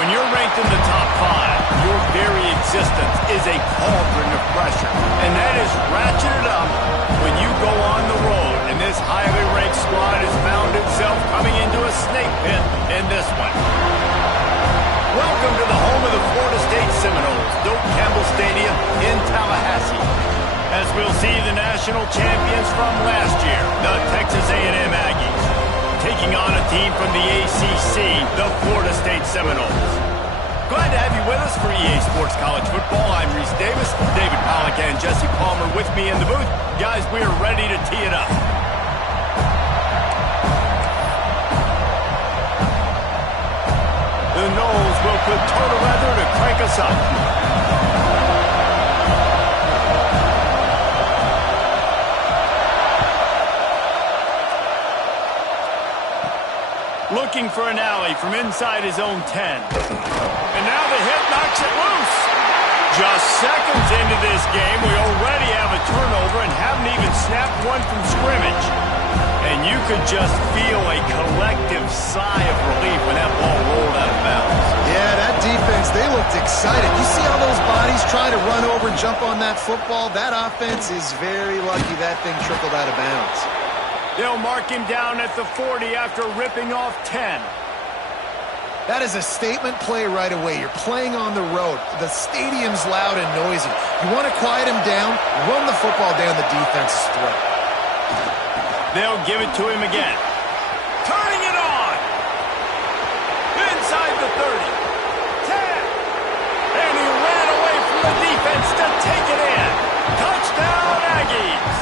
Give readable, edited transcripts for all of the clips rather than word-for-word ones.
When you're ranked in the top 5, your very existence is a cauldron of pressure. And that is ratcheted up when you go on the road. And this highly ranked squad has found itself coming into a snake pit in this one. Welcome to the home of the Florida State Seminoles, Doak Campbell Stadium in Tallahassee. As we'll see the national champions from last year, the Texas A&M Aggies, taking on a team from the ACC, the Florida State Seminoles. Glad to have you with us for EA Sports College Football. I'm Reese Davis, David Pollack and Jesse Palmer with me in the booth. Guys, we are ready to tee it up. The Noles will put toe to leather to crank us up. Looking for an alley from inside his own 10. And now the hit knocks it loose. Just seconds into this game, we already have a turnover and haven't even snapped one from scrimmage. And you could just feel a collective sigh of relief when that ball rolled out of bounds. Yeah, that defense, they looked excited. You see all those bodies trying to run over and jump on that football? That offense is very lucky that thing trickled out of bounds. They'll mark him down at the 40 after ripping off 10. That is a statement play right away. You're playing on the road. The stadium's loud and noisy. You want to quiet him down, run the football down the defense's throat. They'll give it to him again. Turning it on. Inside the 30. 10. And he ran away from the defense to take it in. Touchdown, Aggies.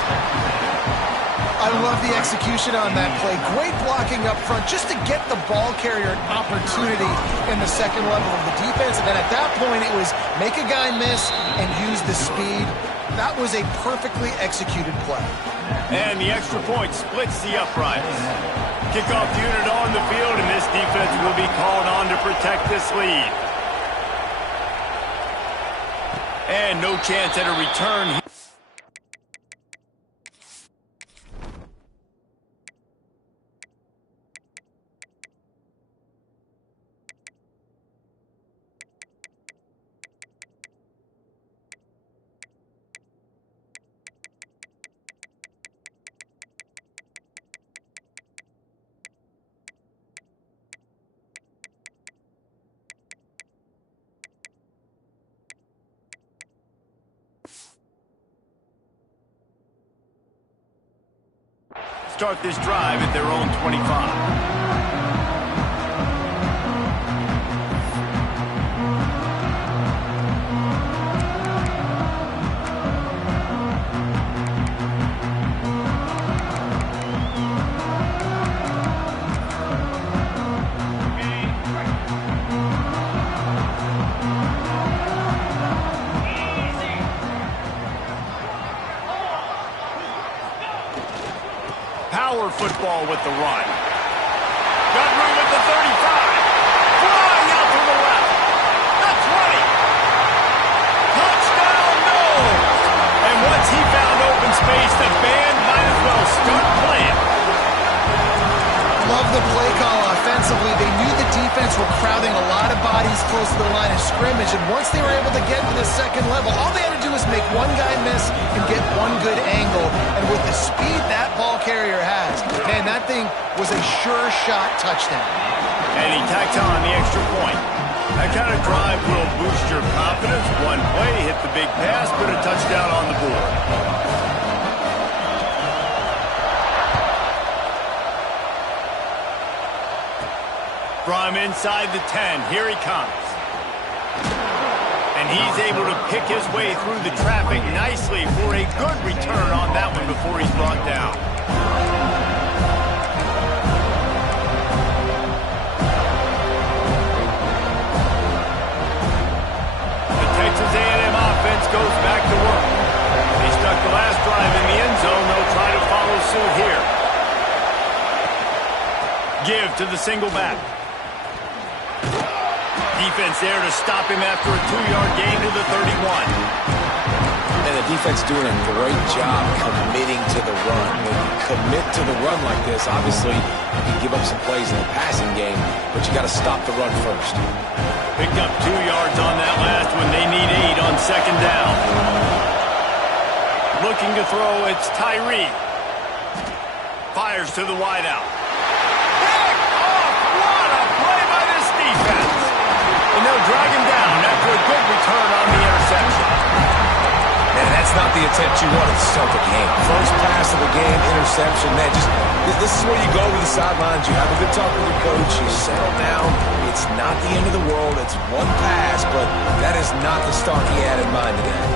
I love the execution on that play. Great blocking up front just to get the ball carrier an opportunity in the second level of the defense. And then at that point, it was make a guy miss and use the speed. That was a perfectly executed play. And the extra point splits the uprights. Kickoff unit on the field, and this defense will be called on to protect this lead. And no chance at a return. Start this drive at their own 25. Power football with the run. Got room at the 35. Flying out to the left. The 20. Touchdown, Noles. And once he found open space, the band might as well start playing. Love the play call offensively. They knew the defense were crowding a lot of bodies close to the line of scrimmage, and once they were able to get to the second level, all they had to do was make one guy miss and get one good angle. And with the speed that ball carrier has, man, that thing was a sure shot touchdown. And he tacked on the extra point. That kind of drive will boost your confidence. One play, hit the big pass, put a touchdown on the board. From inside the 10, here he comes. And he's able to pick his way through the traffic nicely for a good return on that one before he's brought down. The Texas A&M offense goes back to work. They stuck the last drive in the end zone. They'll try to follow suit here. Give to the single back. Defense there to stop him after a 2-yard gain to the 31. And the defense doing a great job committing to the run. When you commit to the run like this, obviously you can give up some plays in the passing game, but you got to stop the run first. Picked up 2 yards on that last one. They need 8 on second down. Looking to throw, it's Tyree. Fires to the wideout. Pick off! What a play by this defense! And they'll drag him down after a good return on the interception. Man, that's not the attempt you wanted to start the game. First pass of the game, interception. Man, this is where you go to the sidelines. You have a good talk with your coach. You settle down. It's not the end of the world. It's one pass, but that is not the start he had in mind today.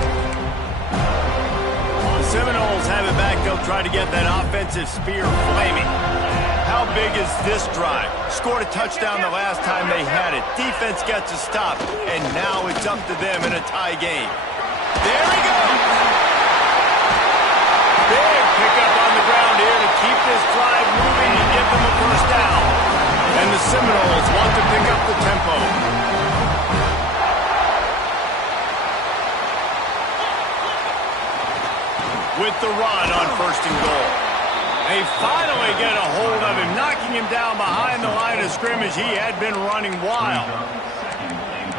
The Seminoles have it back. They'll try to get that offensive spear flaming. How big is this drive? Scored a touchdown the last time they had it. Defense gets a stop, and now it's up to them in a tie game. There we go! Big pickup on the ground here to keep this drive moving and give them a first down. And the Seminoles want to pick up the tempo. With the run on first and goal. They finally get a hold of him, knocking him down behind the line of scrimmage. He had been running wild.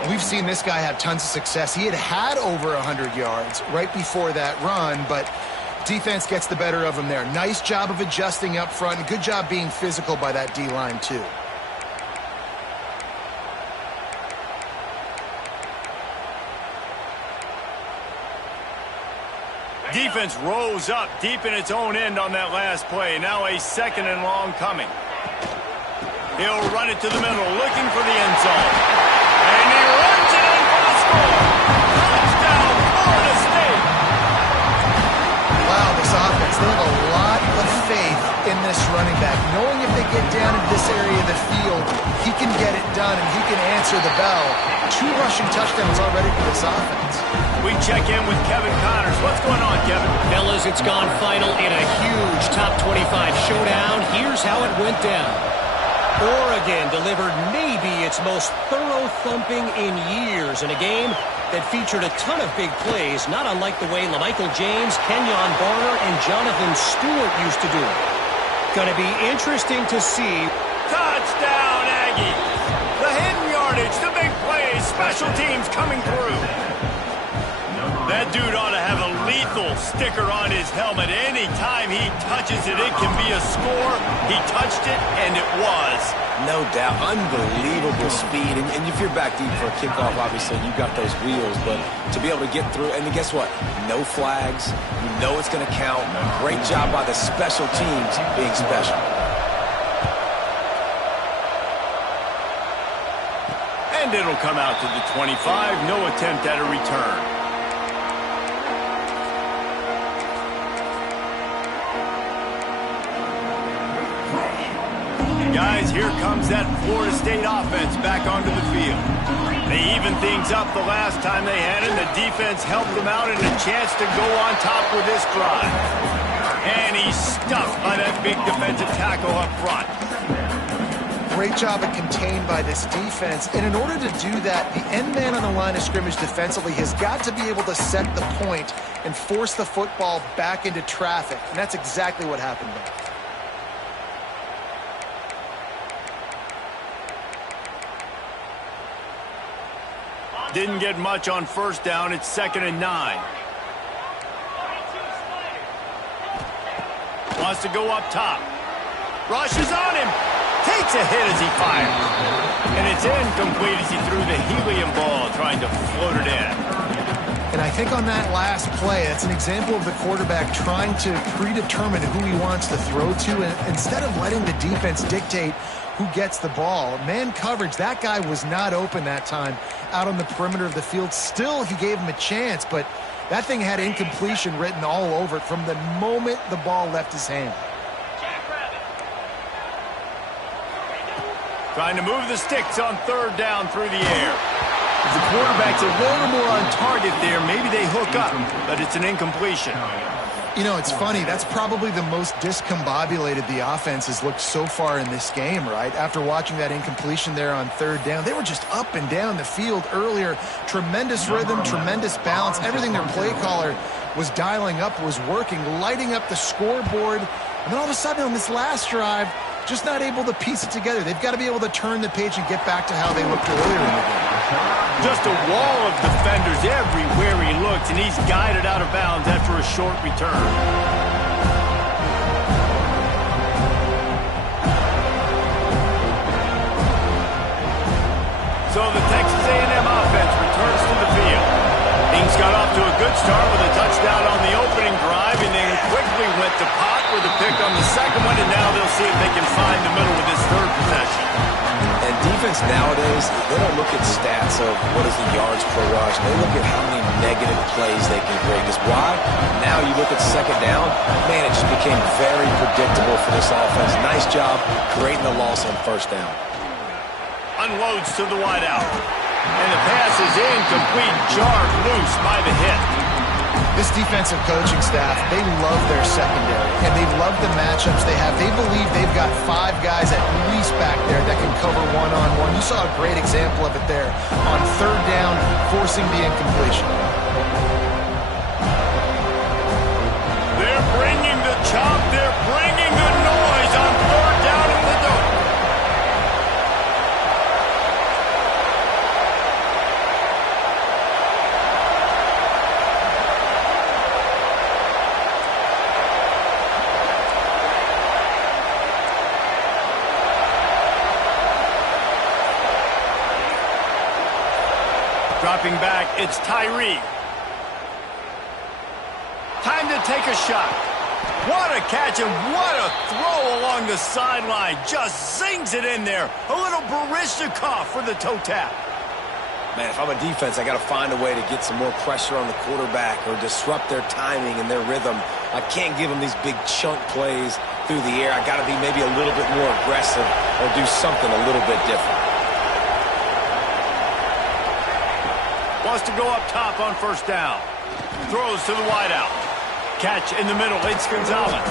We've seen this guy have tons of success. He had over 100 yards right before that run, but defense gets the better of him there. Nice job of adjusting up front, and good job being physical by that D-line too. Defense rose up deep in its own end on that last play. Now a second and long coming. He'll run it to the middle, looking for the end zone. And he runs it in for the score. Touchdown, Florida State. Wow, this offense, they have a lot of faith in this running back. Knowing if they get down in this area of the field, he can get it done and he can answer the bell. 2 rushing touchdowns already for this offense. We check in with Kevin Connors. What's going on, Kevin? Fellas, it's gone final in a huge top 25 showdown. Here's how it went down. Oregon delivered maybe its most thorough thumping in years in a game that featured a ton of big plays, not unlike the way LaMichael James, Kenyon Barner, and Jonathan Stewart used to do it. Gonna be interesting to see. Touchdown, Aggies! The hidden yardage, the big plays, special teams coming through. That dude ought to have a lethal sticker on his helmet. Anytime he touches it, it can be a score. He touched it, and it was. No doubt. Unbelievable speed. And if you're back deep for a kickoff, obviously, you've got those wheels. But to be able to get through, and guess what? No flags. You know it's going to count. Great job by the special teams being special. And it'll come out to the 25. No attempt at a return. Guys, here comes that Florida State offense back onto the field. They evened things up the last time they had it. The defense helped them out and a chance to go on top with this drive. And he's stuffed by that big defensive tackle up front. Great job of contained by this defense. And in order to do that, the end man on the line of scrimmage defensively has got to be able to set the point and force the football back into traffic. And that's exactly what happened there. Didn't get much on first down. It's 2nd and 9. Wants to go up top. Rushes on him. Takes a hit as he fires. And it's incomplete as he threw the helium ball trying to float it in. And I think on that last play, that's an example of the quarterback trying to predetermine who he wants to throw to, and instead of letting the defense dictate who gets the ball. Man coverage, that guy was not open that time out on the perimeter of the field. Still, he gave him a chance, but that thing had incompletion written all over it from the moment the ball left his hand. Trying to move the sticks on 3rd down through the air. If the quarterback's a little more on target there, maybe they hook up, but it's an incompletion. You know, it's funny. That's probably the most discombobulated the offense has looked so far in this game, right? After watching that incompletion there on third down, they were just up and down the field earlier. Tremendous rhythm, tremendous balance. Everything their play caller was dialing up was working, lighting up the scoreboard. And then all of a sudden on this last drive, just not able to piece it together. They've got to be able to turn the page and get back to how they looked earlier in the game. Just a wall of defenders everywhere he looks, and he's guided out of bounds after a short return. So the Texas A&M offense returns to the field. Ncaa got off to a good start with a touchdown on the opening drive, and then quickly went to Pot with a pick on the second one, and now they'll see if they can find the middle with this third possession. And defense nowadays, they don't look at stats of what is the yards per rush. They look at how many negative plays they can create. Because why? Now you look at second down, man, it just became very predictable for this offense. Nice job creating the loss on first down. Unloads to the wideout. And the pass is incomplete, jarred loose by the hit. This defensive coaching staff, they love their secondary, and they love the matchups they have. They believe they've got 5 guys at least back there that can cover one-on-one. You saw a great example of it there on third down, forcing the incompletion. They're bringing the chop. They're bringing the noise on third down at the door. Dropping back, it's Tyree. Time to take a shot. What a catch and what a throw along the sideline. Just zings it in there. A little Barishnikov for the toe tap. Man, if I'm a defense, I got to find a way to get some more pressure on the quarterback or disrupt their timing and their rhythm. I can't give them these big chunk plays through the air. I got to be maybe a little bit more aggressive or do something a little bit different. Wants to go up top on first down. Throws to the wideout. Catch in the middle. It's Gonzalez.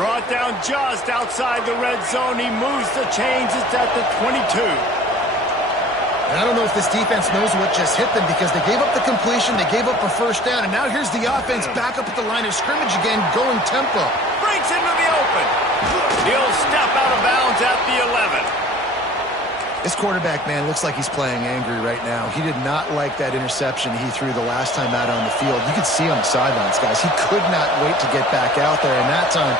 Brought down just outside the red zone. He moves the chains. It's at the 22. And I don't know if this defense knows what just hit them because they gave up the completion, they gave up a first down, and now here's the offense back up at the line of scrimmage again, going tempo. Breaks into the open. He'll step out of bounds at the 11. This quarterback, man, looks like he's playing angry right now. He did not like that interception he threw the last time out on the field. You could see on the sidelines, guys. He could not wait to get back out there, and that time,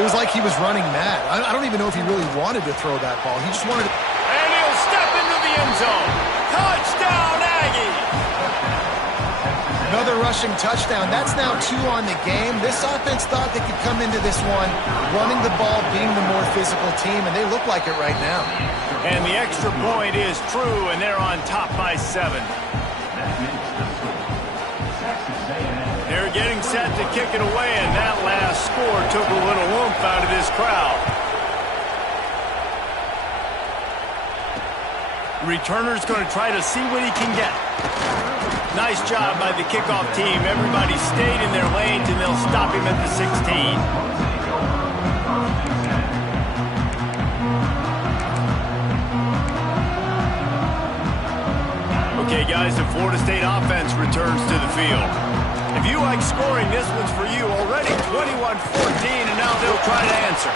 it was like he was running mad. I don't even know if he really wanted to throw that ball. He just wanted to... And he'll step into the end zone. Touchdown, Aggie! Another rushing touchdown. That's now 2 on the game. This offense thought they could come into this one running the ball, being the more physical team, and they look like it right now. And the extra point is true, and they're on top by 7. They're getting set to kick it away, and that last score took a little oomph out of this crowd. Returner's going to try to see what he can get. Nice job by the kickoff team. Everybody stayed in their lanes, and they'll stop him at the 16. Okay, guys, the Florida State offense returns to the field. If you like scoring, this one's for you. Already 21-14, and now they'll try to answer.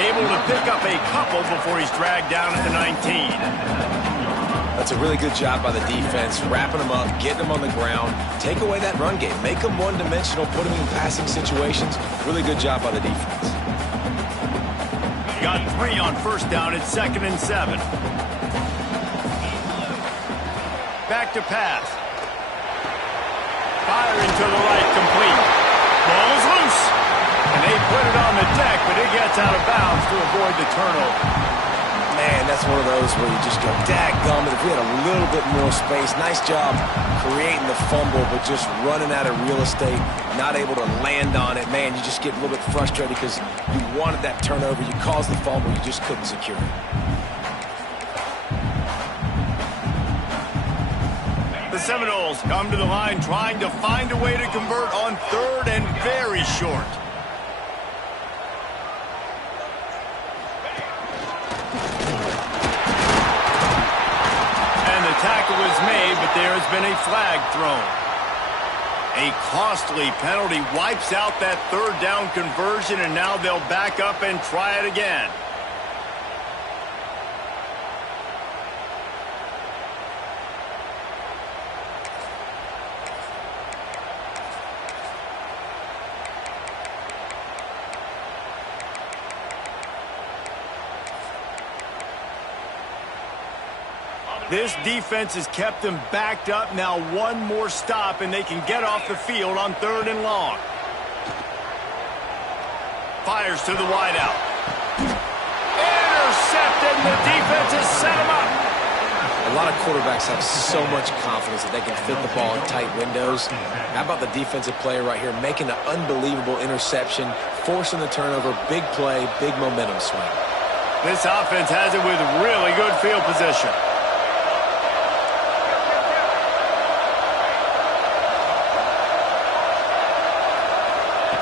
Able to pick up a couple before he's dragged down at the 19. That's a really good job by the defense, wrapping them up, getting them on the ground, take away that run game, make them one-dimensional, put them in passing situations. Really good job by the defense. Got 3 on first down. It's 2nd and 7. Back to pass. Firing to the right, complete. Ball is loose. And they put it on the deck, but it gets out of bounds to avoid the turnover. Man, that's one of those where you just go, dadgummit, if we had a little bit more space. Nice job creating the fumble, but just running out of real estate, not able to land on it. Man, you just get a little bit frustrated because you wanted that turnover. You caused the fumble, you just couldn't secure it. The Seminoles come to the line trying to find a way to convert on third and very short. And the tackle is made, but there has been a flag thrown. A costly penalty wipes out that third down conversion, and now they'll back up and try it again. This defense has kept them backed up. Now one more stop, and they can get off the field on third and long. Fires to the wideout. Intercepted, and the defense has set him up. A lot of quarterbacks have so much confidence that they can fit the ball in tight windows. How about the defensive player right here making an unbelievable interception, forcing the turnover, big play, big momentum swing. This offense has it with really good field position.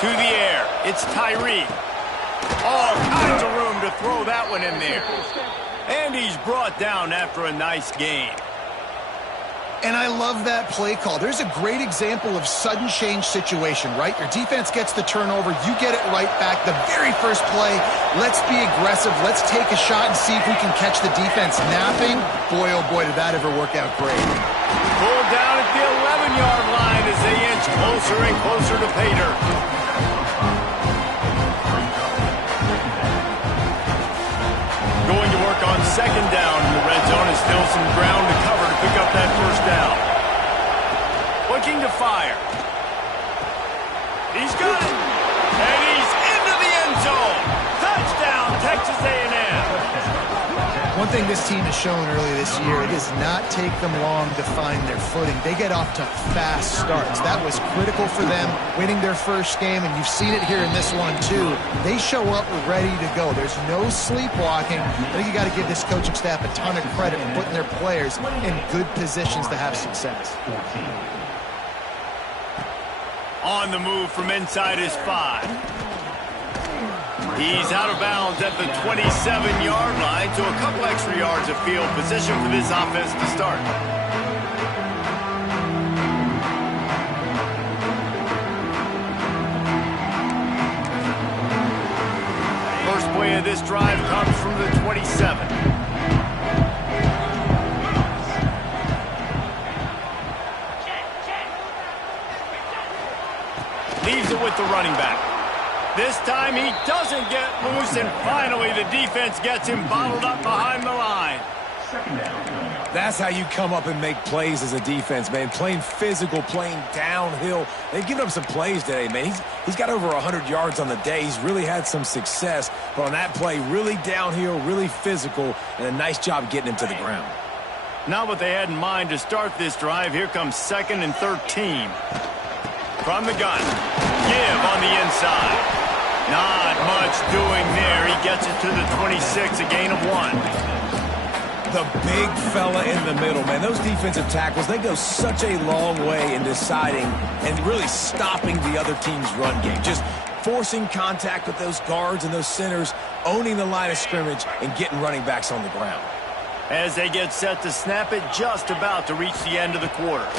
To the air, it's Tyree. All kinds of room to throw that one in there. And he's brought down after a nice gain. And I love that play call. There's a great example of sudden change situation, right? Your defense gets the turnover, you get it right back. The very first play, let's be aggressive. Let's take a shot and see if we can catch the defense napping. Boy, oh boy, did that ever work out great. Pulled down at the 11-yard line as they inch closer and closer to pay dirt. Going to work on second down in the red zone, and still some ground to cover to pick up that first down. Looking to fire. He's got it. And he's into the end zone. Touchdown, Texas A&M. One thing this team has shown early this year, it does not take them long to find their footing. They get off to fast starts. That was critical for them, winning their first game, and you've seen it here in this one too. They show up ready to go. There's no sleepwalking. I think you got to give this coaching staff a ton of credit for putting their players in good positions to have success. On the move from inside his 5. He's out of bounds at the 27-yard line, so a couple extra yards of field position for this offense to start. First play of this drive comes from the 27. Leaves it with the running back. This time he doesn't get loose, and finally the defense gets him bottled up behind the line. That's how you come up and make plays as a defense, man. Playing physical, playing downhill. They've given up some plays today, man. He's got over 100 yards on the day. He's really had some success. But on that play, really downhill, really physical, and a nice job getting him to the ground. Not what they had in mind to start this drive. Here comes 2nd and 13. From the gun. Give on the inside. Not much doing there. He gets it to the 26, a gain of 1. The big fella in the middle, man. Those defensive tackles, they go such a long way in deciding and really stopping the other team's run game. Just forcing contact with those guards and those centers, owning the line of scrimmage, and getting running backs on the ground. As they get set to snap it, just about to reach the end of the quarter.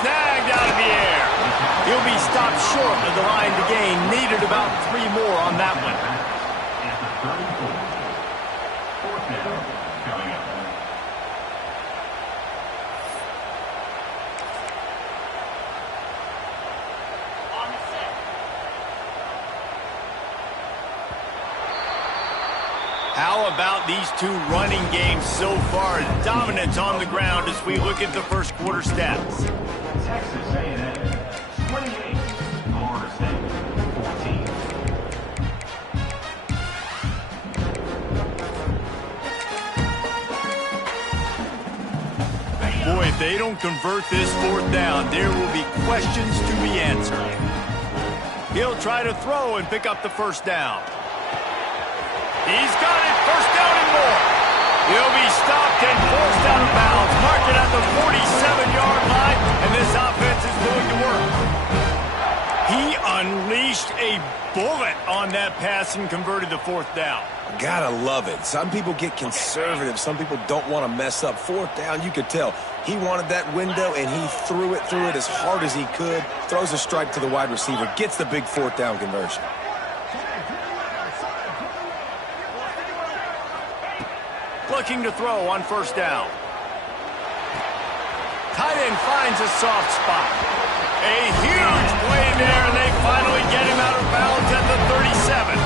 Snagged out of the air. He'll be stopped short of the line to gain. Needed about 3 more on that one. How about these two running games so far? Dominance on the ground as we look at the first quarter stats. Texas A&M 28, Florida State 14. Boy, if they don't convert this 4th down, there will be questions to be answered. He'll try to throw and pick up the first down. He's got it, 1st down and more. He'll be stopped and forced out of bounds. Mark it at the 47-yard line, and this offense is going to work. He unleashed a bullet on that pass and converted the fourth down. Gotta love it. Some people get conservative. Some people don't want to mess up. Fourth down, you could tell. He wanted that window, and he threw it as hard as he could. Throws a strike to the wide receiver. Gets the big fourth down conversion. Looking to throw on first down. Tight end finds a soft spot. A huge play there, and they finally get him out of bounds at the 37.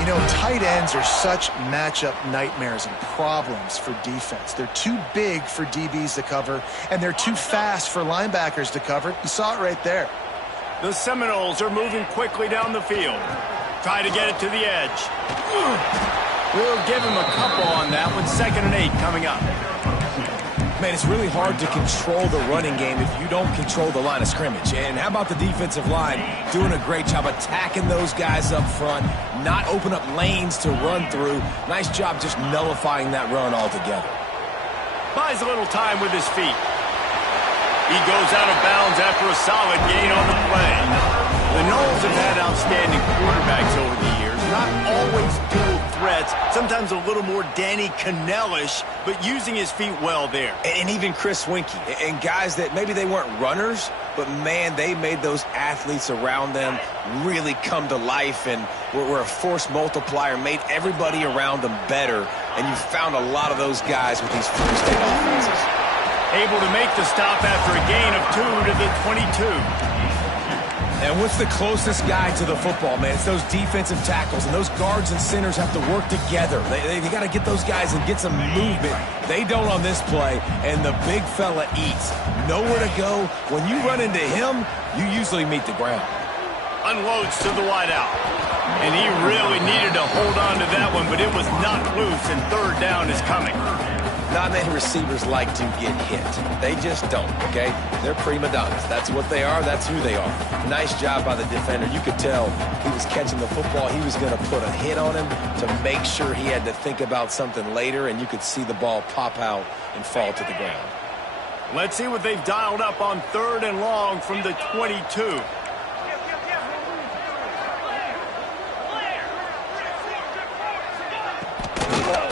You know, tight ends are such matchup nightmares and problems for defense. They're too big for DBs to cover, and they're too fast for linebackers to cover. You saw it right there. The Seminoles are moving quickly down the field. Try to get it to the edge. We'll give him a couple on that one. 2nd and 8 coming up. Man, it's really hard to control the running game if you don't control the line of scrimmage. And how about the defensive line doing a great job attacking those guys up front, not open up lanes to run through. Nice job just nullifying that run altogether. Buys a little time with his feet. He goes out of bounds after a solid gain on the play. The Noles have had outstanding quarterbacks over the years. Not always dual threats. Sometimes a little more Danny Cannell-ish, but using his feet well there. And even Chris Winkie. And guys that maybe they weren't runners, but, man, they made those athletes around them really come to life and were a force multiplier, made everybody around them better. And you found a lot of those guys with these Florida State offenses. Able to make the stop after a gain of 2 to the 22. And what's the closest guy to the football, man? It's those defensive tackles, and those guards and centers have to work together. They got to get those guys and get some movement. They don't on this play, and the big fella eats. Nowhere to go. When you run into him, you usually meet the ground. Unloads to the wideout. And he really needed to hold on to that one, but it was knocked loose, and 3rd down is coming. Not many receivers like to get hit. They just don't, okay? They're prima donnas. That's what they are. That's who they are. Nice job by the defender. You could tell he was catching the football. He was going to put a hit on him to make sure he had to think about something later, and you could see the ball pop out and fall to the ground. Let's see what they've dialed up on 3rd and long from the 22.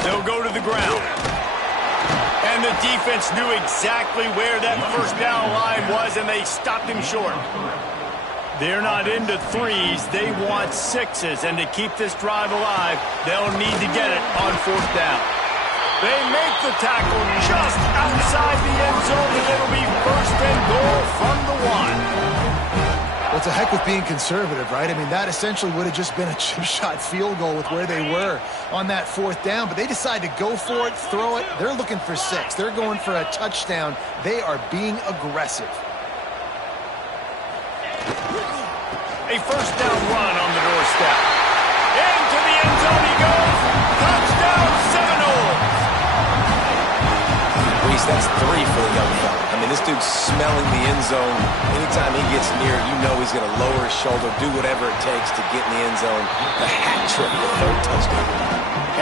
They'll go to the ground. And the defense knew exactly where that first down line was, and they stopped him short. They're not into 3s. They want 6s, and to keep this drive alive, they'll need to get it on 4th down. They make the tackle just outside the end zone, and it'll be 1st and goal from the 1. Well, it's a heck with being conservative, right? I mean, that essentially would have just been a chip shot field goal with where they were on that 4th down, but they decide to go for it, throw it. They're looking for 6. They're going for a touchdown. They are being aggressive. A 1st down run on the doorstep. Into the end zone he goes. Touchdown, Seminoles. Reese, that's 3 for the young fella. I mean, this dude's smelling the end zone. Anytime he gets near it, you know he's going to lower his shoulder, do whatever it takes to get in the end zone. The hat trick, the 3rd touchdown.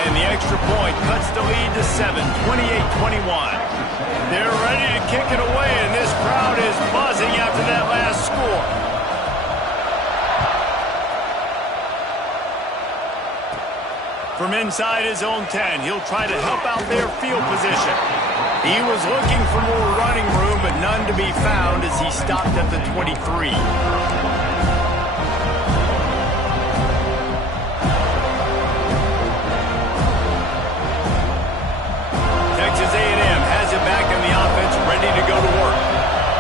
And the extra point cuts the lead to 7, 28-21. They're ready to kick it away, and this crowd is buzzing after that last score. From inside his own 10, he'll try to help out their field position. He was looking for more running room, but none to be found as he stopped at the 23. Texas A&M has it back in the offense, ready to go to work.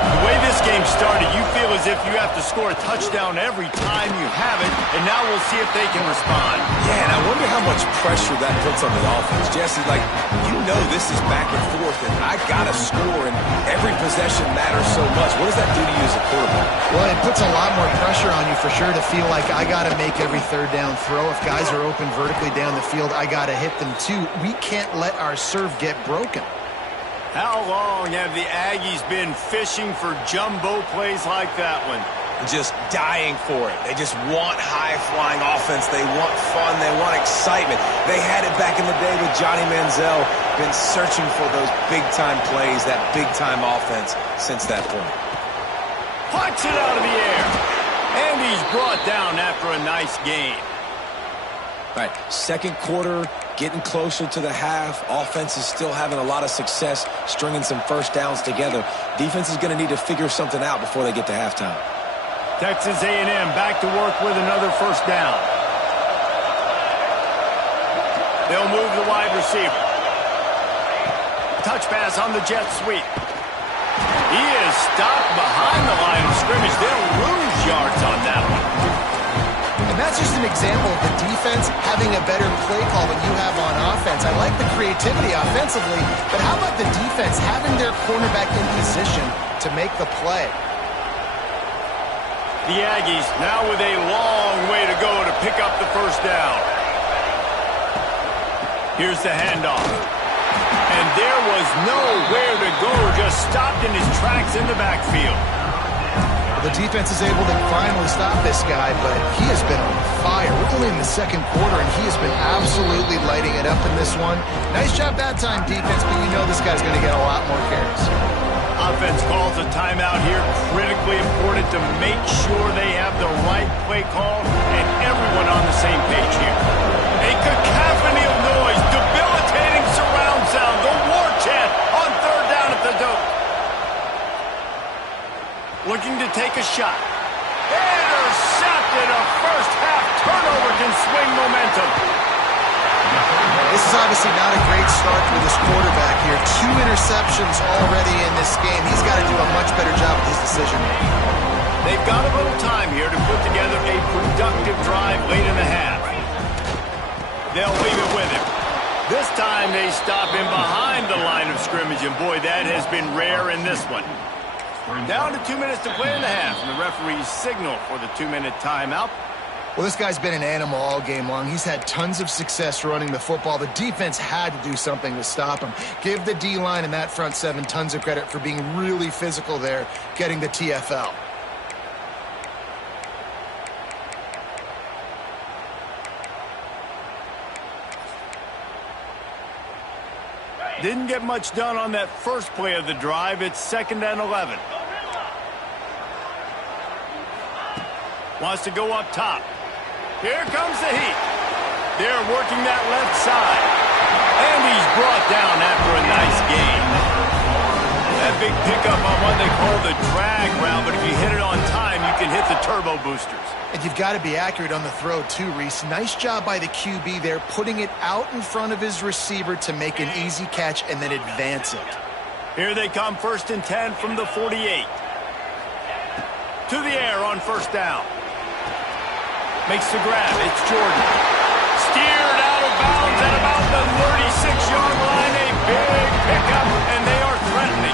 The way this game started, you feel as if you have to score a touchdown every time you have it, and now we'll see if they can respond. Yeah, and I wonder how much pressure that puts on the offense. Jesse, like, you know this is back and forth, and I got to score, and every possession matters so much. What does that do to you as a quarterback? Well, it puts a lot more pressure on you for sure to feel like I got to make every 3rd down throw. If guys are open vertically down the field, I got to hit them too. We can't let our serve get broken. How long have the Aggies been fishing for jumbo plays like that one? just dying for it. They just want high-flying offense. They want fun. They want excitement. They had it back in the day with Johnny Manziel. Been searching for those big-time plays, that big-time offense since that point. Punch it out of the air. And he's brought down after a nice game. All right, second quarter, getting closer to the half. Offense is still having a lot of success stringing some first downs together. Defense is going to need to figure something out before they get to halftime. Texas A&M back to work with another first down. They'll move the wide receiver. Touch pass on the jet sweep. He is stopped behind the line of scrimmage. They'll lose yards on that one. And that's just an example of the defense having a better play call than you have on offense. I like the creativity offensively, but how about the defense having their cornerback in position to make the play? The Aggies now with a long way to go to pick up the first down. Here's the handoff. And there was nowhere to go, just stopped in his tracks in the backfield. The defense is able to finally stop this guy, but he has been on fire. We're only in the second quarter, and he has been absolutely lighting it up in this one. Nice job that time, defense, but you know this guy's going to get a lot more carries. Offense calls a timeout here. Critically important to make sure they have the right play call and everyone on the same page here. A cacophony of noise, debilitating surround sound, the war chant on third down at the dope. Looking to take a shot. Intercepted. A first half turnover can swing momentum. This is obviously not a great start for this quarterback here. 2 interceptions already in this game. He's got to do a much better job with his decision making. They've got a little time here to put together a productive drive late in the half. They'll leave it with him. This time they stop him behind the line of scrimmage, and boy, that has been rare in this one. Down to 2 minutes to play in the half, and the referees signal for the 2-minute timeout. Well, this guy's been an animal all game long. He's had tons of success running the football. The defense had to do something to stop him. Give the D-line and that front seven tons of credit for being really physical there, getting the TFL. Didn't get much done on that first play of the drive. It's 2nd and 11. Wants to go up top. Here comes the heat. They're working that left side. And he's brought down after a nice gain. That big pickup on what they call the drag route, but if you hit it on time, you can hit the turbo boosters. And you've got to be accurate on the throw too, Reese. Nice job by the QB there, putting it out in front of his receiver to make an easy catch and then advance it. Here they come, 1st and 10 from the 48. To the air on first down. Makes the grab. It's Jordan. Steered out of bounds at about the 36-yard line. A big pickup, and they are threatening.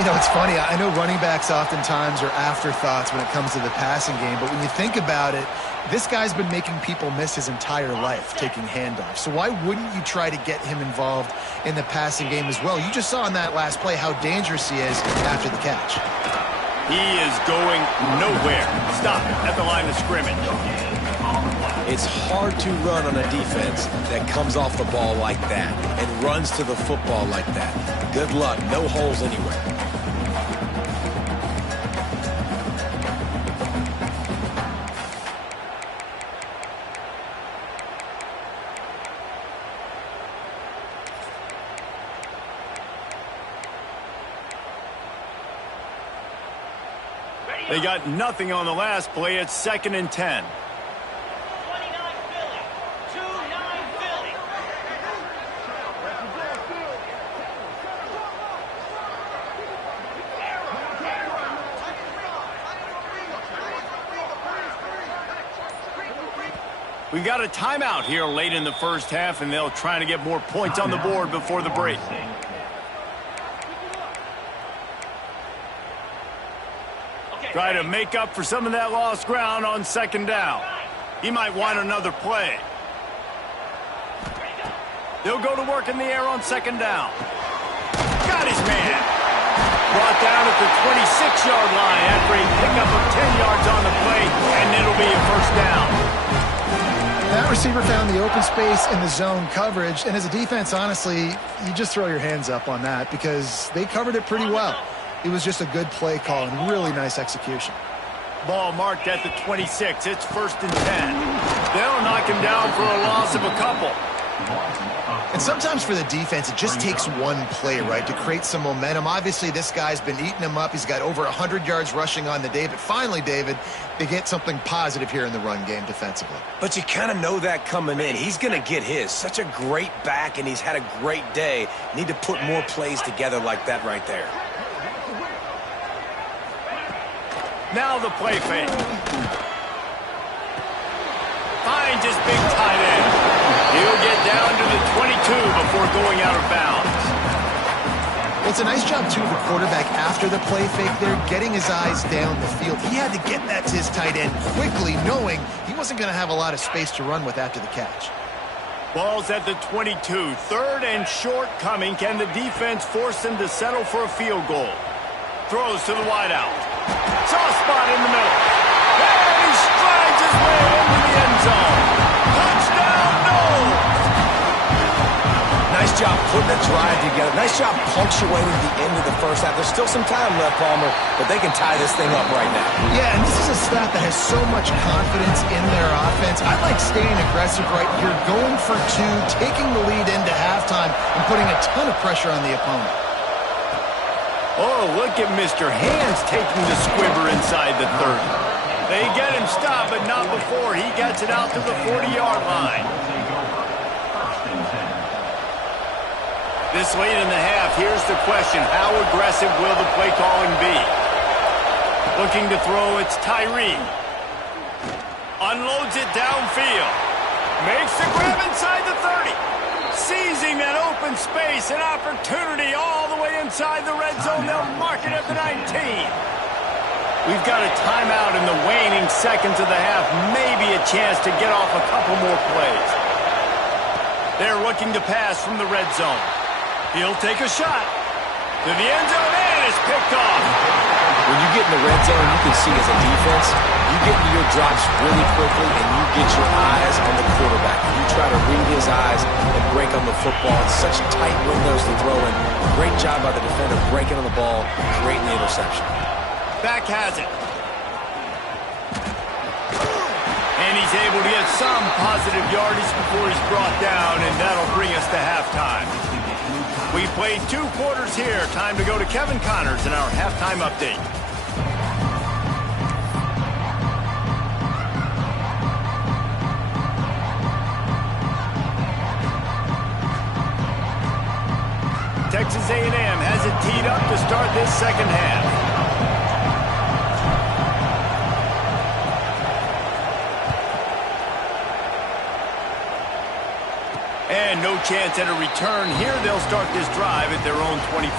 You know, it's funny. I know running backs oftentimes are afterthoughts when it comes to the passing game, but when you think about it, this guy's been making people miss his entire life taking handoffs. So why wouldn't you try to get him involved in the passing game as well? You just saw in that last play how dangerous he is after the catch. He is going nowhere. Stop at the line of scrimmage. It's hard to run on a defense that comes off the ball like that and runs to the football like that. Good luck. No holes anywhere. They got nothing on the last play. It's 2nd and 10. 29 Philly. 2-9 Philly. We've got a timeout here late in the first half, and they'll try to get more points on the board before the break. Try to make up for some of that lost ground on 2nd down. He might want another play. They'll go to work in the air on 2nd down. Got his man. brought down at the 26-yard line after a pickup of 10 yards on the play, and it'll be a first down. That receiver found the open space in the zone coverage, and as a defense, honestly, you just throw your hands up on that because they covered it pretty well. It was just a good play call and really nice execution. Ball marked at the 26. It's 1st and 10. They'll knock him down for a loss of a couple. And sometimes for the defense, it just takes one play, right, to create some momentum. Obviously, this guy's been eating him up. He's got over 100 yards rushing on the day. But finally, David, they get something positive here in the run game defensively. But you kind of know that coming in. He's going to get his. Such a great back, and he's had a great day. Need to put more plays together like that right there. Now the play fake. Finds his big tight end. He'll get down to the 22 before going out of bounds. Well, it's a nice job, too, of the quarterback after the play fake there, getting his eyes down the field. He had to get that to his tight end quickly, knowing he wasn't going to have a lot of space to run with after the catch. Ball's at the 22. 3rd and short coming. Can the defense force them to settle for a field goal? Throws to the wideout. Soft spot in the middle. And he strides his way into the end zone. Touchdown, no! Nice job putting a drive together. Nice job punctuating the end of the first half. There's still some time left, Palmer, but they can tie this thing up right now. Yeah, and this is a staff that has so much confidence in their offense. I like staying aggressive right here, going for 2, taking the lead into halftime, and putting a ton of pressure on the opponent. Oh, look at Mr. Hands taking the squibber inside the 30. They get him stopped, but not before he gets it out to the 40-yard line. This late in the half, here's the question. How aggressive will the play calling be? Looking to throw, it's Tyree. Unloads it downfield. Makes the grab inside the 30. Seizing that open space, an opportunity all the way inside the red zone. They'll mark it at the 19. We've got a timeout in the waning seconds of the half. Maybe a chance to get off a couple more plays. They're looking to pass from the red zone. He'll take a shot. To the end zone, and it's picked off. When you get in the red zone, you can see as a defense, you get into your drops really quickly, and you get your eyes on the quarterback. You try to read his eyes and break on the football. It's such tight windows to throw in. Great job by the defender breaking on the ball, creating the interception. Back has it. And he's able to get some positive yardage before he's brought down, and that'll bring us to halftime. We played 2 quarters here. Time to go to Kevin Connors in our halftime update. Texas A&M has it teed up to start this second half. And no chance at a return here. They'll start this drive at their own 25.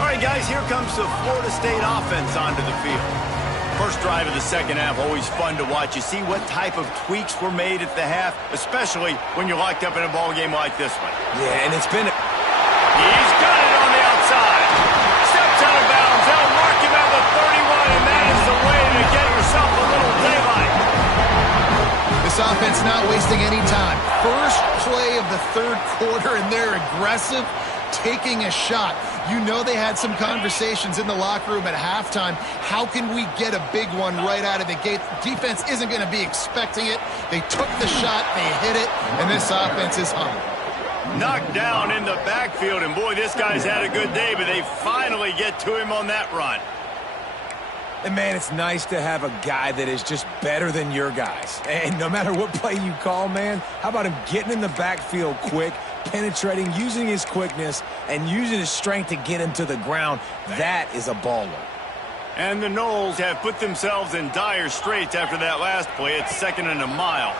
All right, guys, here comes the Florida State offense onto the field. First drive of the second half, always fun to watch. You see what type of tweaks were made at the half, especially when you're locked up in a ball game like this one. Yeah, and it's been... He's got it on the outside. Steps out of bounds. They'll mark him at the 31, and that is the way to get yourself a little daylight. This offense not wasting any time. First play of the 3rd quarter, and they're aggressive, taking a shot. You know they had some conversations in the locker room at halftime. How can we get a big one right out of the gate? Defense isn't going to be expecting it. They took the shot, they hit it, and this offense is humming. Knocked down in the backfield, and boy, this guy's had a good day, but they finally get to him on that run. And, man, it's nice to have a guy that is just better than your guys. And no matter what play you call, man, how about him getting in the backfield quick, penetrating, using his quickness, and using his strength to get him to the ground? That is a baller. And the Noles have put themselves in dire straits after that last play. It's 2nd and a mile.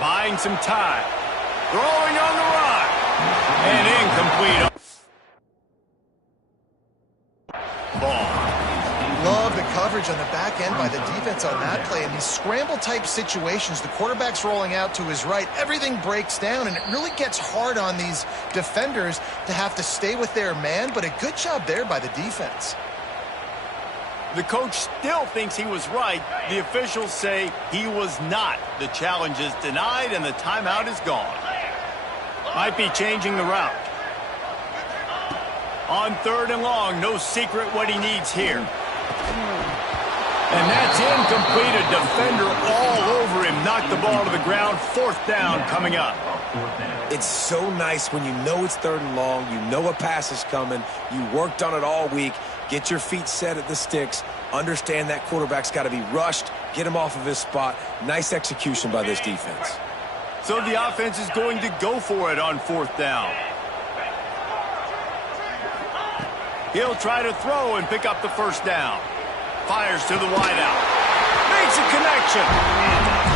Buying some time. Throwing on the run. And incomplete. Ball. Love the coverage coverage on the back end by the defense on that play. In these scramble-type situations, the quarterback's rolling out to his right. Everything breaks down, and it really gets hard on these defenders to have to stay with their man, but a good job there by the defense. The coach still thinks he was right. The officials say he was not. The challenge is denied, and the timeout is gone. Might be changing the route. On 3rd and long, no secret what he needs here. And that's incomplete. A defender all over him. Knocked the ball to the ground. 4th down coming up. It's so nice when you know it's 3rd and long, you know a pass is coming, you worked on it all week, get your feet set at the sticks, understand that quarterback's got to be rushed, get him off of his spot. Nice execution by this defense. So the offense is going to go for it on 4th down. He'll try to throw and pick up the 1st down. Fires to the wideout. Makes a connection.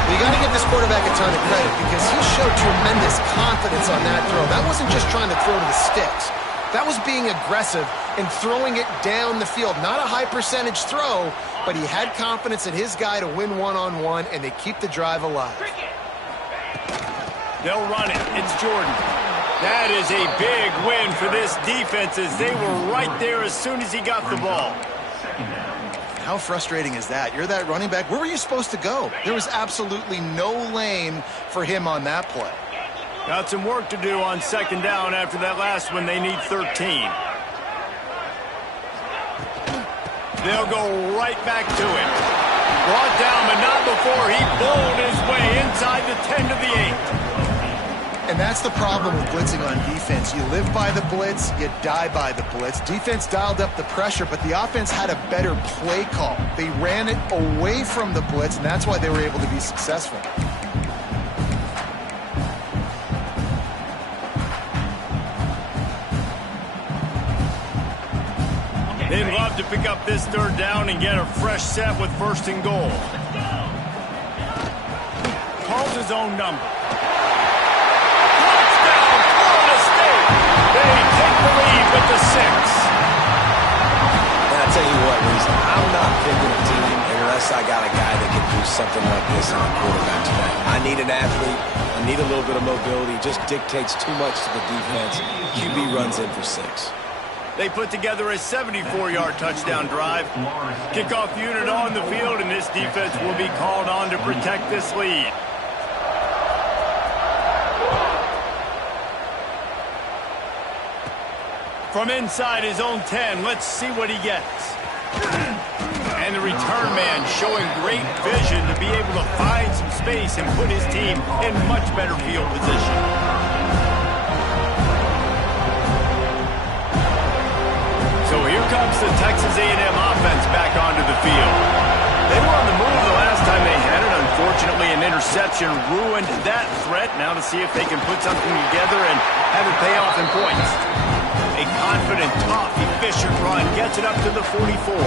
You got to give this quarterback a ton of credit because he showed tremendous confidence on that throw. That wasn't just trying to throw to the sticks. That was being aggressive and throwing it down the field. Not a high percentage throw, but he had confidence in his guy to win one-on-one, and they keep the drive alive. They'll run it. It's Jordan. That is a big win for this defense as they were right there as soon as he got the ball. How frustrating is that? You're that running back. Where were you supposed to go? There was absolutely no lane for him on that play. Got some work to do on 2nd down after that last one. They need 13. They'll go right back to him. Brought down, but not before he bowled his way inside the 10 to the 8. And that's the problem with blitzing on defense. You live by the blitz, you die by the blitz. Defense dialed up the pressure, but the offense had a better play call. They ran it away from the blitz, and that's why they were able to be successful. They'd love to pick up this 3rd down and get a fresh set with 1st and goal. Calls his own number. They take the lead with the 6. And I tell you what, Reese, I'm not picking a team unless I got a guy that can do something like this on a quarterback today. I need an athlete. I need a little bit of mobility. It just dictates too much to the defense. QB runs in for 6. They put together a 74-yard touchdown drive. Kickoff unit on the field, and this defense will be called on to protect this lead. From inside his own 10, let's see what he gets. And the return man showing great vision to be able to find some space and put his team in much better field position. So here comes the Texas A&M offense back onto the field. They were on the move the last time they had it. Unfortunately, an interception ruined that threat. Now to see if they can put something together and have it pay off in points. A confident, tough, efficient run gets it up to the 44.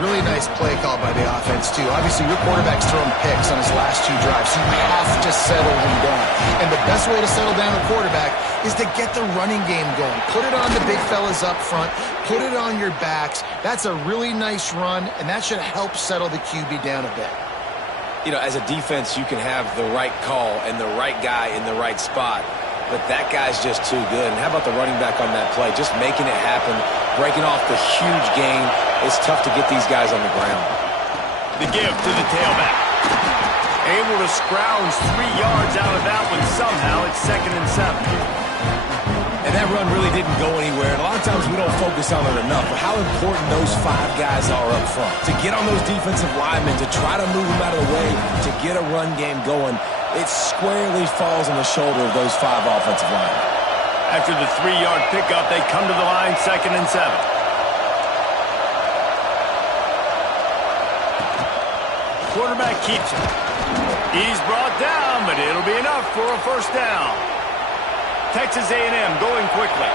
Really nice play call by the offense, too. Obviously, your quarterback's thrown picks on his last 2 drives, so you have to settle him down. And the best way to settle down a quarterback is to get the running game going. Put it on the big fellas up front. Put it on your backs. That's a really nice run, and that should help settle the QB down a bit. You know, as a defense, you can have the right call and the right guy in the right spot. But that guy's just too good. And how about the running back on that play? Just making it happen, breaking off the huge gain. It's tough to get these guys on the ground. The give to the tailback. Able to scrounge 3 yards out of that one somehow. It's 2nd and 7. And that run really didn't go anywhere. And a lot of times we don't focus on it enough. But how important those 5 guys are up front. To get on those defensive linemen, to try to move them out of the way, to get a run game going. It squarely falls on the shoulder of those 5 offensive linemen. After the 3-yard pickup, they come to the line 2nd and 7. Quarterback keeps it. He's brought down, but it'll be enough for a 1st down. Texas A&M going quickly.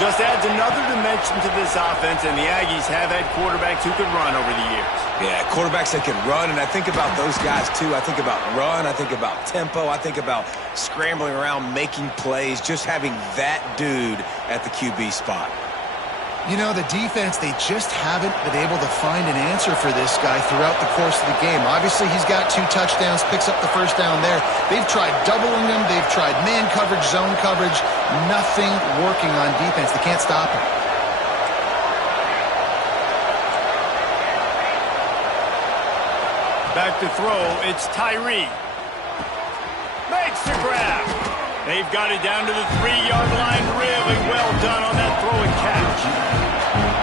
Just adds another dimension to this offense, and the Aggies have had quarterbacks who can run over the years. Yeah, quarterbacks that can run, and I think about those guys too. I think about run, I think about tempo, I think about scrambling around, making plays, just having that dude at the QB spot. You know, the defense, they just haven't been able to find an answer for this guy throughout the course of the game. Obviously, he's got 2 touchdowns, picks up the first down there. They've tried doubling him. They've tried man coverage, zone coverage. Nothing working on defense. They can't stop him. Back to throw, it's Tyree. Makes the grab. They've got it down to the 3-yard line. Really well done on that throw and catch.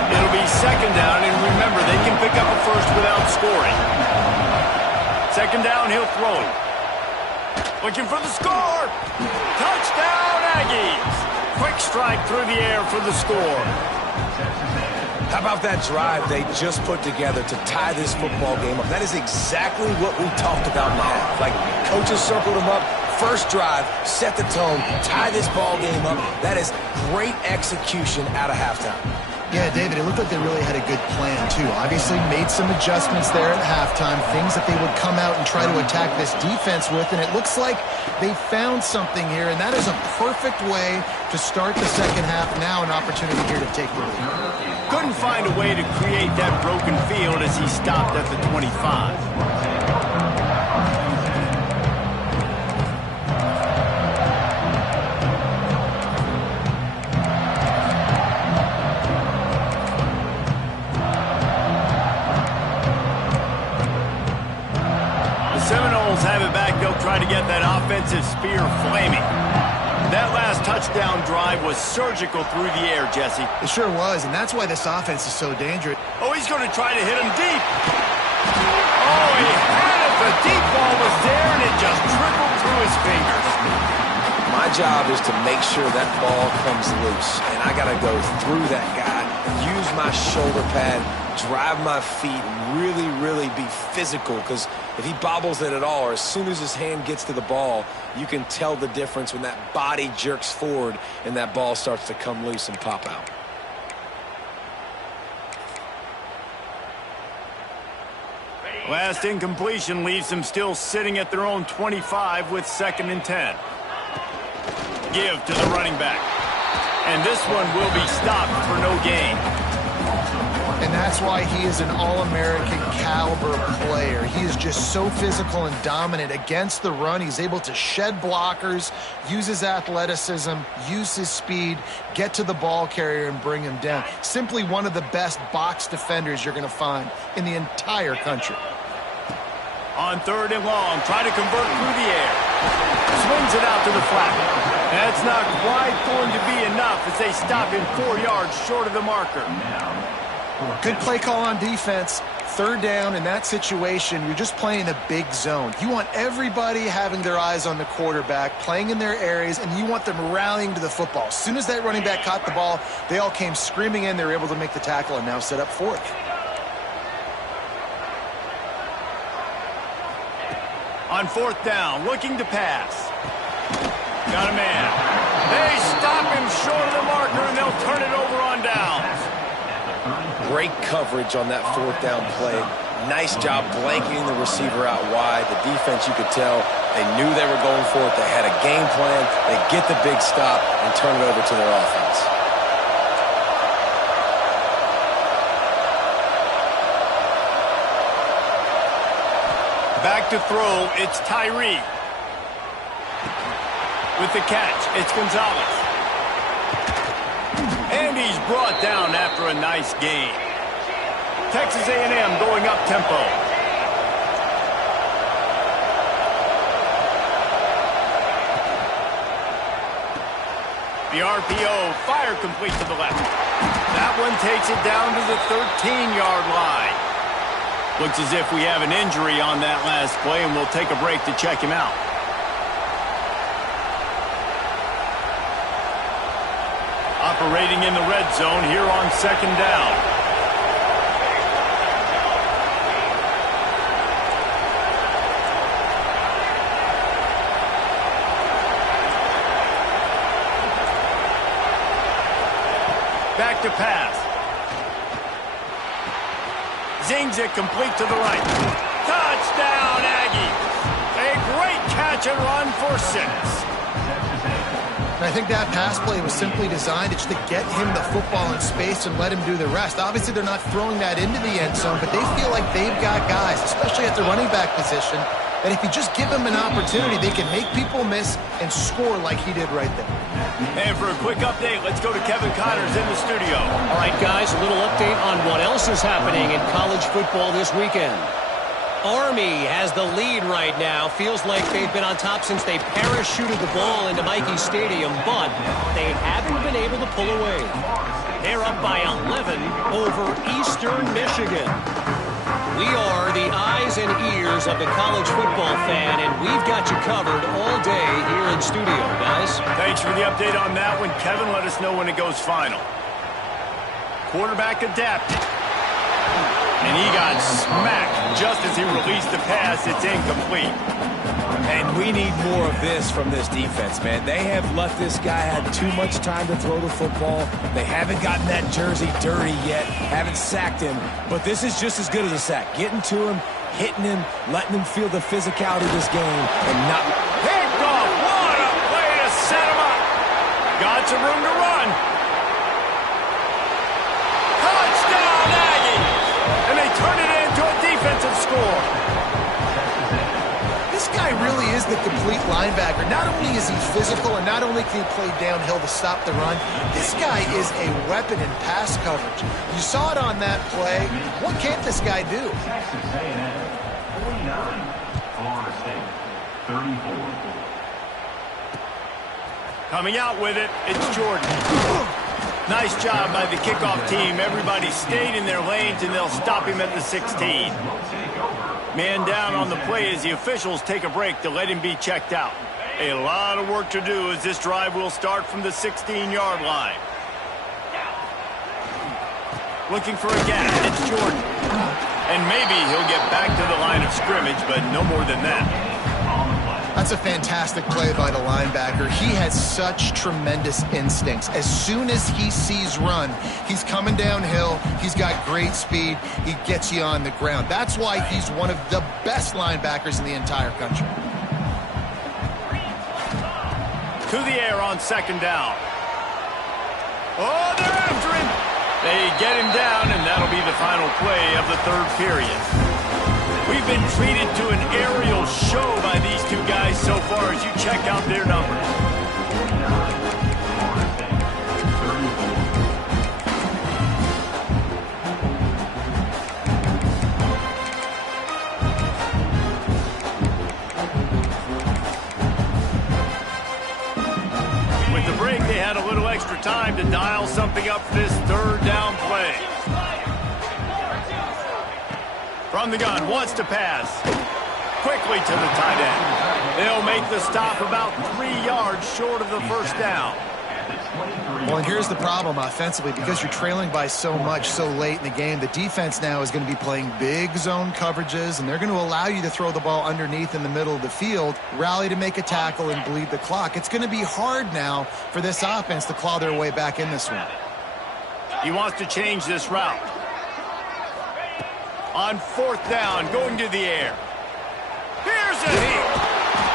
It'll be second down, and remember, they can pick up a first without scoring. Second down, he'll throw it. Looking for the score. Touchdown, Aggies. Quick strike through the air for the score. How about that drive they just put together to tie this football game up? That is exactly what we talked about in the half. Like, coaches circled them up. First drive, set the tone, tie this ball game up. That is great execution out of halftime. Yeah, David, it looked like they really had a good plan, too. Obviously made some adjustments there at halftime, things that they would come out and try to attack this defense with, and it looks like they found something here, and that is a perfect way to start the second half. Now an opportunity here to take the lead. Couldn't find a way to create that broken field as he stopped at the 25. Seminoles have it back. They'll try to get that offensive spear flaming. That last touchdown drive was surgical through the air, Jesse. It sure was, and that's why this offense is so dangerous. Oh, he's going to try to hit him deep. Oh, he had it. The deep ball was there, and it just trickled through his fingers. My job is to make sure that ball comes loose, and I got to go through that guy, use my shoulder pad, drive my feet, and really be physical, because if he bobbles it at all, or as soon as his hand gets to the ball, you can tell the difference when that body jerks forward and that ball starts to come loose and pop out. Last incompletion leaves them still sitting at their own 25 with 2nd and 10. Give to the running back. And this one will be stopped for no gain. And that's why he is an All-American caliber player. He is just so physical and dominant against the run. He's able to shed blockers, use his athleticism, use his speed, get to the ball carrier and bring him down. Simply one of the best box defenders you're going to find in the entire country. On 3rd and long, try to convert through the air. Swings it out to the flat. That's not quite going to be enough as they stop him 4 yards short of the marker. Good play call on defense. 3rd down in that situation, you're just playing a big zone. You want everybody having their eyes on the quarterback, playing in their areas, and you want them rallying to the football. As soon as that running back caught the ball, they all came screaming in. They were able to make the tackle and now set up 4th. On 4th down, looking to pass. Got a man. They stop him short of the marker, and they'll turn it over on downs. Great coverage on that 4th down play. Nice job blanketing the receiver out wide. The defense, you could tell, they knew they were going for it. They had a game plan. They get the big stop and turn it over to their offense. Back to throw, it's Tyree. With the catch, it's Gonzalez. And he's brought down after a nice gain. Texas A&M going up tempo. The RPO, fire complete to the left. That one takes it down to the 13-yard line. Looks as if we have an injury on that last play, and we'll take a break to check him out. Operating in the red zone here on 2nd down. Back to pass. Zings it complete to the right. Touchdown, Aggies. A great catch and run for 6. I think that pass play was simply designed just to get him the football in space and let him do the rest. Obviously, they're not throwing that into the end zone, but they feel like they've got guys, especially at the running back position, that if you just give them an opportunity, they can make people miss and score like he did right there. And for a quick update, let's go to Kevin Connors in the studio. All right, guys, a little update on what else is happening in college football this weekend. Army has the lead right now. Feels like they've been on top since they parachuted the ball into Michie Stadium, but they haven't been able to pull away. They're up by 11 over Eastern Michigan. We are the eyes and ears of the college football fan, and we've got you covered all day here in studio, guys. Thanks for the update on that one. Kevin, let us know when it goes final. Quarterback adapted. And he got smacked just as he released the pass. It's incomplete. And we need more of this from this defense, man. They have let this guy have too much time to throw the football. They haven't gotten that jersey dirty yet, haven't sacked him. But this is just as good as a sack. Getting to him, hitting him, letting him feel the physicality of this game, and not... Picked off! What a way to set him up! Got some room to run. Touchdown, Aggie! And they turn it into a defensive score. This guy really is the complete linebacker. Not only is he physical and not only can he play downhill to stop the run, this guy is a weapon in pass coverage. You saw it on that play. What can't this guy do? Texas A&M 49, Florida State 34. Coming out with it, it's Jordan. Nice job by the kickoff team. Everybody stayed in their lanes, and they'll stop him at the 16. Man down on the play as the officials take a break to let him be checked out. A lot of work to do as this drive will start from the 16-yard line. Looking for a gap. It's Jordan. And maybe he'll get back to the line of scrimmage, but no more than that. That's a fantastic play by the linebacker. He has such tremendous instincts. As soon as he sees run, he's coming downhill. He's got great speed. He gets you on the ground. That's why he's one of the best linebackers in the entire country. To the air on second down. Oh, they're after him. They get him down, and that'll be the final play of the third period. We've been treated to an aerial show by these two guys so far as you check out their numbers. With the break, they had a little extra time to dial something up for this third down play. From the gun, wants to pass. Quickly to the tight end. They'll make the stop about 3 yards short of the first down. Well, and here's the problem offensively. Because you're trailing by so much so late in the game, the defense now is going to be playing big zone coverages, and they're going to allow you to throw the ball underneath in the middle of the field, rally to make a tackle, and bleed the clock. It's going to be hard now for this offense to claw their way back in this one. He wants to change this route. On fourth down, going to the air. Here's a hit.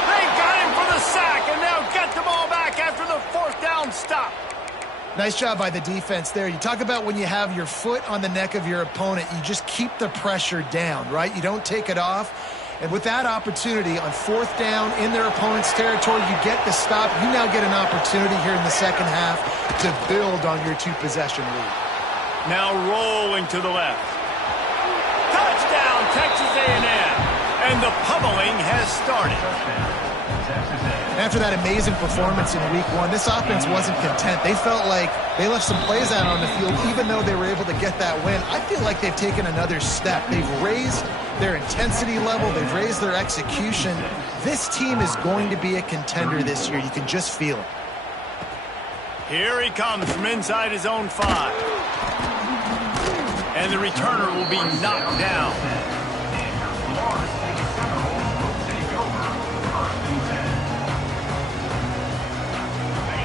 They got him for the sack, and they'll get the ball back after the fourth down stop. Nice job by the defense there. You talk about when you have your foot on the neck of your opponent, you just keep the pressure down, right? You don't take it off. And with that opportunity on fourth down in their opponent's territory, you get the stop. You now get an opportunity here in the second half to build on your two-possession lead. Now rolling to the left. Touchdown, Texas A&M. And the pummeling has started. After that amazing performance in week one, this offense wasn't content. They felt like they left some plays out on the field, even though they were able to get that win. I feel like they've taken another step. They've raised their intensity level. They've raised their execution. This team is going to be a contender this year. You can just feel it. Here he comes from inside his own 5. And the returner will be knocked down.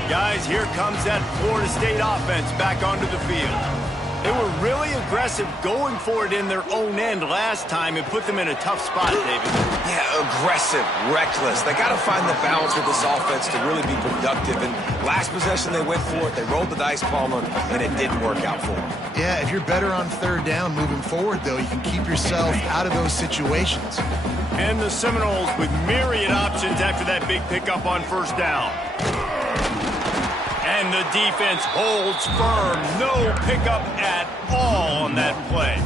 Guys, here comes that Florida State offense back onto the field. They were really aggressive going for it in their own end last time and put them in a tough spot, David. Yeah, aggressive, reckless. They got to find the balance with this offense to really be productive. And last possession, they went for it. They rolled the dice, Palmer, and it didn't work out for them. Yeah, if you're better on third down moving forward, though, you can keep yourself out of those situations. And the Seminoles with myriad options after that big pickup on first down. And the defense holds firm. No pickup at all on that play.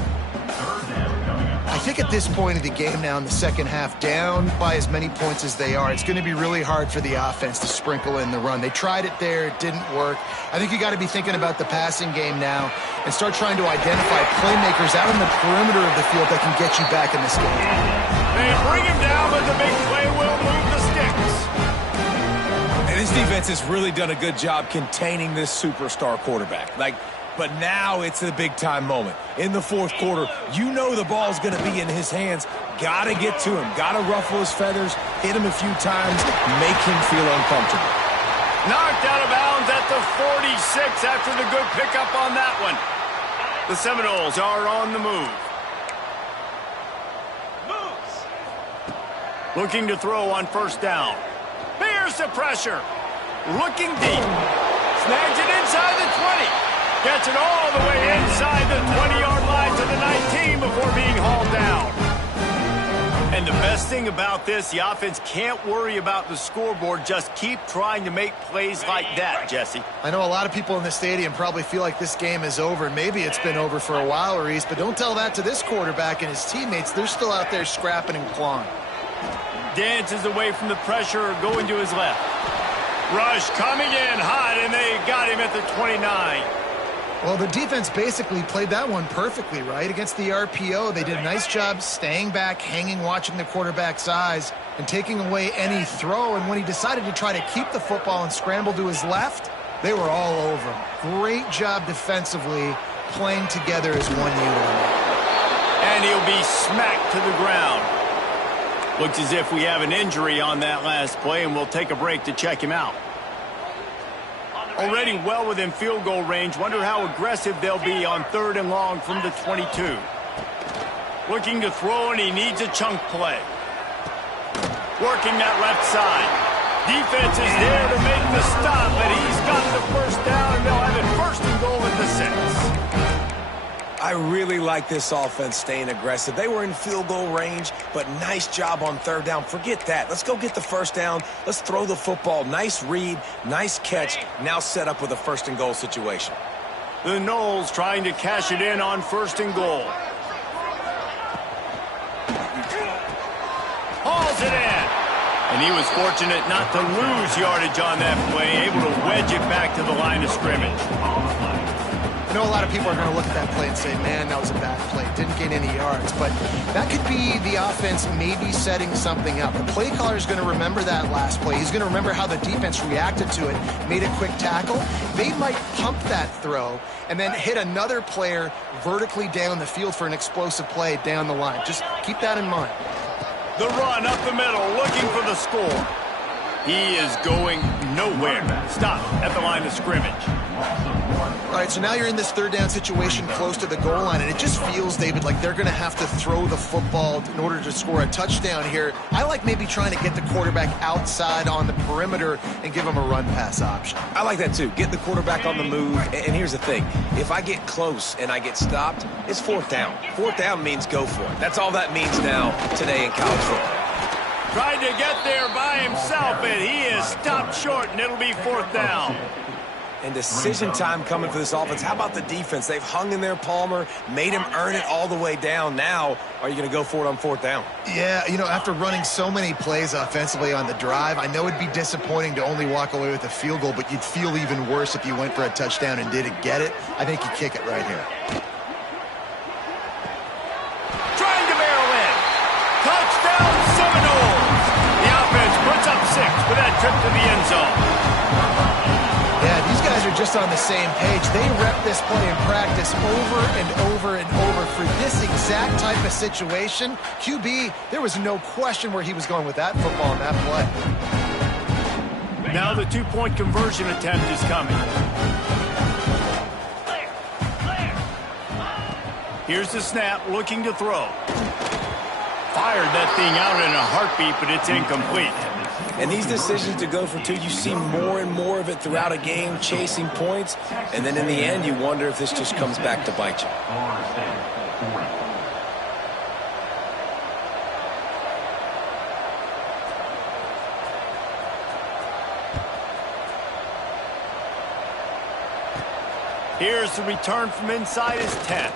I think at this point of the game now in the second half, down by as many points as they are, it's going to be really hard for the offense to sprinkle in the run. They tried it there. It didn't work. I think you got to be thinking about the passing game now and start trying to identify playmakers out on the perimeter of the field that can get you back in this game. They bring him down, but the big play will move the sticks. And this defense has really done a good job containing this superstar quarterback. But now it's a big-time moment. In the fourth quarter, you know the ball's going to be in his hands. Got to get to him. Got to ruffle his feathers, hit him a few times, make him feel uncomfortable. Knocked out of bounds at the 46 after the good pickup on that one. The Seminoles are on the move. Looking to throw on first down. Here's the pressure. Looking deep. Snags it inside the 20. Gets it all the way inside the 20-yard line to the 19 before being hauled down. And the best thing about this, the offense can't worry about the scoreboard. Just keep trying to make plays like that, Jesse. I know a lot of people in the stadium probably feel like this game is over, and maybe it's been over for a while, Reese, but don't tell that to this quarterback and his teammates. They're still out there scrapping and clawing. Dances away from the pressure, going to his left. Rush coming in hot, and they got him at the 29. Well, the defense basically played that one perfectly, right? Against the RPO, they did a nice job staying back, hanging, watching the quarterback's eyes, and taking away any throw. And when he decided to try to keep the football and scramble to his left, they were all over him. Great job defensively, playing together as one unit. And he'll be smacked to the ground. Looks as if we have an injury on that last play, and we'll take a break to check him out. Already well within field goal range. Wonder how aggressive they'll be on third and long from the 22. Looking to throw, and he needs a chunk play. Working that left side. Defense is there to make the stop, but he's got the first down, and they'll have it first and goal at the 6. I really like this offense staying aggressive. They were in field goal range, but nice job on third down. Forget that. Let's go get the first down. Let's throw the football. Nice read, nice catch. Now set up with a first and goal situation. The Noles trying to cash it in on first and goal. Hauls it in. And he was fortunate not to lose yardage on that play, able to wedge it back to the line of scrimmage. I know a lot of people are going to look at that play and say, man, that was a bad play. Didn't gain any yards. But that could be the offense maybe setting something up. The play caller is going to remember that last play. He's going to remember how the defense reacted to it, made a quick tackle. They might pump that throw and then hit another player vertically down the field for an explosive play down the line. Just keep that in mind. The run up the middle, looking for the score. He is going nowhere. Stop at the line of scrimmage. All right, so now you're in this third down situation close to the goal line, and it just feels, David, like they're going to have to throw the football in order to score a touchdown here. I like maybe trying to get the quarterback outside on the perimeter and give him a run-pass option. I like that, too. Get the quarterback on the move. And here's the thing. If I get close and I get stopped, it's fourth down. Fourth down means go for it. That's all that means now today in college football. Tried to get there by himself, and he is stopped short, and it'll be fourth down. And decision time coming for this offense. How about the defense? They've hung in there, Palmer, made him earn it all the way down. Now, are you going to go for it on fourth down? Yeah, you know, after running so many plays offensively on the drive, I know it'd be disappointing to only walk away with a field goal, but you'd feel even worse if you went for a touchdown and didn't get it. I think you kick it right here. Trying to barrel in. Touchdown, Seminoles. The offense puts up 6 for that trip to the end zone. Yeah, these guys are just on the same page. They rep this play in practice over and over and over for this exact type of situation. QB, there was no question where he was going with that football in that play. Now the two-point conversion attempt is coming. Here's the snap, looking to throw. Fired that thing out in a heartbeat, but it's incomplete. And these decisions to go for two, you see more and more of it throughout a game, chasing points. And then in the end, you wonder if this just comes back to bite you. Here's the return from inside his 10.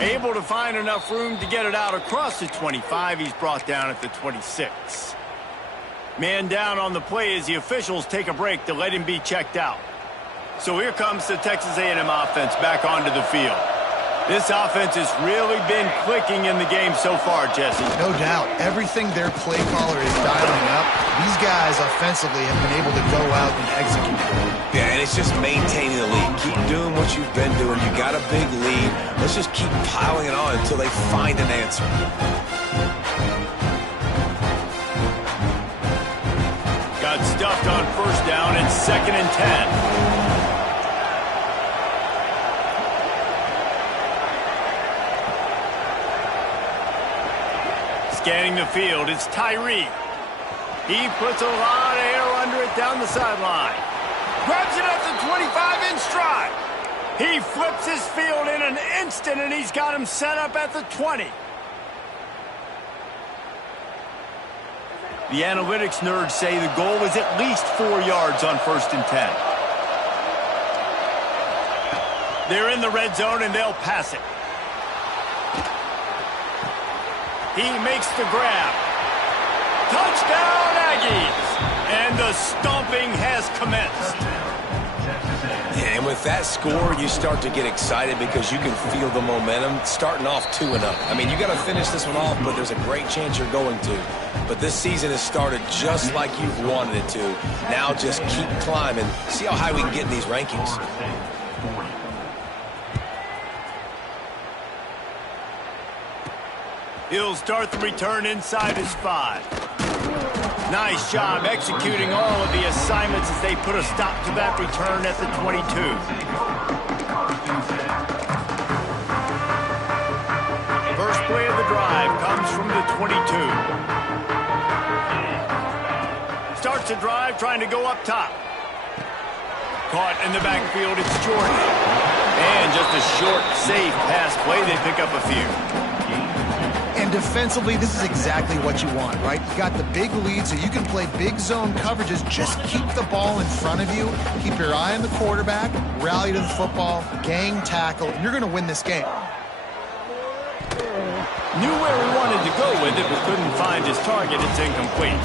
Able to find enough room to get it out across the 25. He's brought down at the 26. Man down on the play as the officials take a break to let him be checked out. So here comes the Texas A&M offense back onto the field. This offense has really been clicking in the game so far, Jesse. No doubt. Everything their play caller is dialing up, these guys offensively have been able to go out and execute. Yeah, and it's just maintaining the lead. Keep doing what you've been doing. You got a big lead. Let's just keep piling it on until they find an answer. Got stuffed on first down. It's 2nd and 10. Scanning the field, it's Tyree. He puts a lot of air under it down the sideline. Grabs it at the 25 in stride. He flips his field in an instant, and he's got him set up at the 20. The analytics nerds say the goal is at least 4 yards on 1st and 10. They're in the red zone, and they'll pass it. He makes the grab. Touchdown, Aggies! And the stomping has commenced. And with that score, you start to get excited because you can feel the momentum starting off 2-0. I mean, you got to finish this one off, but there's a great chance you're going to. But this season has started just like you've wanted it to. Now just keep climbing. See how high we can get in these rankings. He'll start the return inside his 5. Nice job executing all of the assignments as they put a stop to that return at the 22. First play of the drive comes from the 22. Starts the drive trying to go up top. Caught in the backfield, it's Jordan. And just a short, safe pass play, they pick up a few. And defensively, this is exactly what you want, right? You got the big lead, so you can play big zone coverages. Just keep the ball in front of you. Keep your eye on the quarterback, rally to the football, gang tackle, and you're going to win this game. Knew where he wanted to go with it, but couldn't find his target. It's incomplete.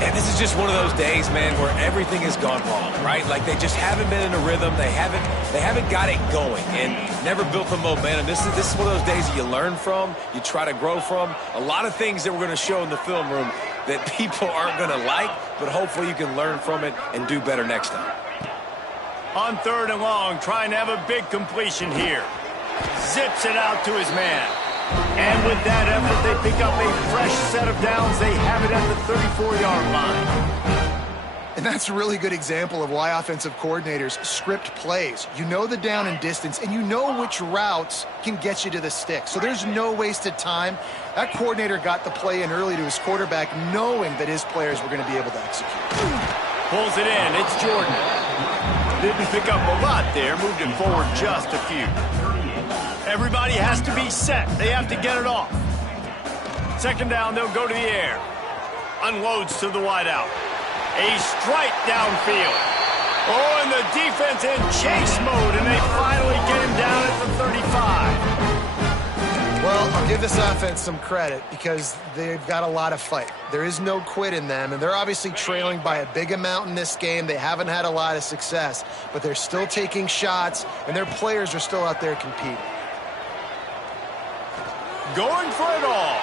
And this is just one of those days, man, where everything has gone wrong, right? Like they just haven't been in a rhythm. They haven't got it going and never built the momentum. This is one of those days that you learn from, you try to grow from. A lot of things that we're going to show in the film room that people aren't going to like, but hopefully you can learn from it and do better next time. On 3rd and long, trying to have a big completion here. Zips it out to his man. And with that effort, they pick up a fresh set of downs. They have it at the 34-yard line. And that's a really good example of why offensive coordinators script plays. You know the down and distance, and you know which routes can get you to the stick. So there's no wasted time. That coordinator got the play in early to his quarterback, knowing that his players were going to be able to execute. Pulls it in. It's Jordan. Didn't pick up a lot there. Moved him forward just a few. Everybody has to be set. They have to get it off. 2nd down, they'll go to the air. Unloads to the wideout. A strike downfield. Oh, and the defense in chase mode, and they finally get him down at the 35. Well, I'll give this offense some credit because they've got a lot of fight. There is no quit in them, and they're obviously trailing by a big amount in this game. They haven't had a lot of success, but they're still taking shots, and their players are still out there competing. Going for it all.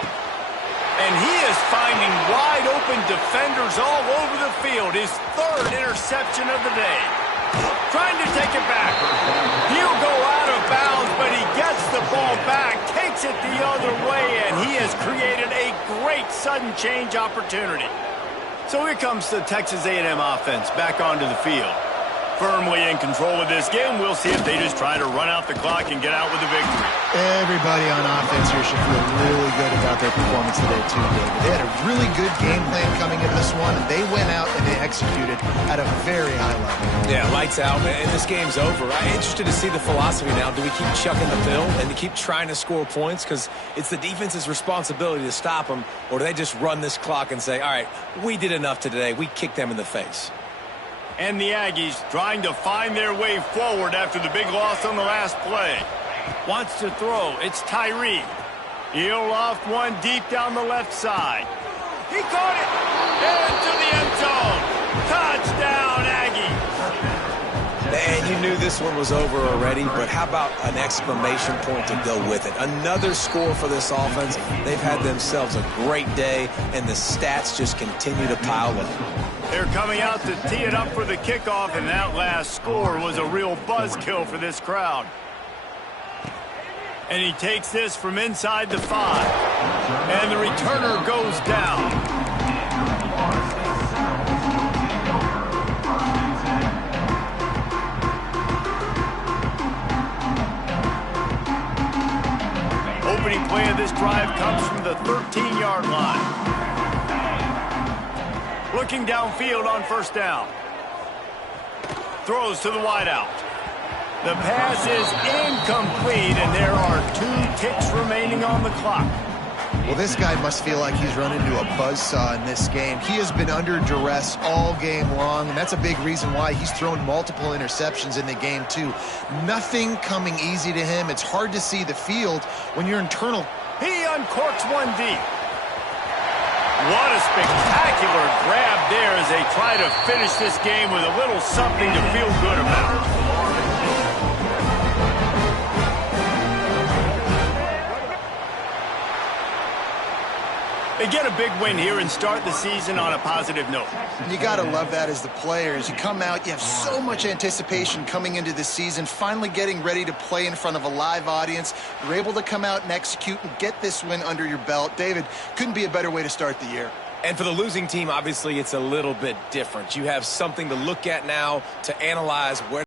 And he is finding wide-open defenders all over the field. His 3rd interception of the day. Trying to take it back. He'll go out of bounds, but he gets the ball back, takes it the other way, and he has created a great sudden change opportunity. So here comes the Texas A&M offense back onto the field. Firmly in control of this game. We'll see if they just try to run out the clock and get out with a victory. Everybody on offense here should feel really good about their performance today, too, David. They had a really good game plan coming into this one. They went out and they executed at a very high level. Yeah, lights out, and this game's over. I'm interested to see the philosophy now. Do we keep chucking the pill and to keep trying to score points because it's the defense's responsibility to stop them, or do they just run this clock and say, all right, we did enough today. We kicked them in the face. And the Aggies trying to find their way forward after the big loss on the last play. Wants to throw. It's Tyree. He'll loft one deep down the left side. He caught it. Into the end zone. Touchdown, Aggies. And you knew this one was over already, but how about an exclamation point to go with it? Another score for this offense. They've had themselves a great day, and the stats just continue to pile up. They're coming out to tee it up for the kickoff, and that last score was a real buzzkill for this crowd. And he takes this from inside the 5. And the returner goes down. Opening play of this drive comes from the 13-yard line. Looking downfield on first down. Throws to the wideout. The pass is incomplete, and there are 2 ticks remaining on the clock. Well, this guy must feel like he's run into a buzzsaw in this game. He has been under duress all game long, and that's a big reason why he's thrown multiple interceptions in the game, too. Nothing coming easy to him. It's hard to see the field when you're internal. He uncorks one deep. What a spectacular grab there as they try to finish this game with a little something to feel good about. They get a big win here and start the season on a positive note. You got to love that as the players. You come out, you have so much anticipation coming into the season, finally getting ready to play in front of a live audience. You're able to come out and execute and get this win under your belt. David, couldn't be a better way to start the year. And for the losing team, obviously, it's a little bit different. You have something to look at now to analyze where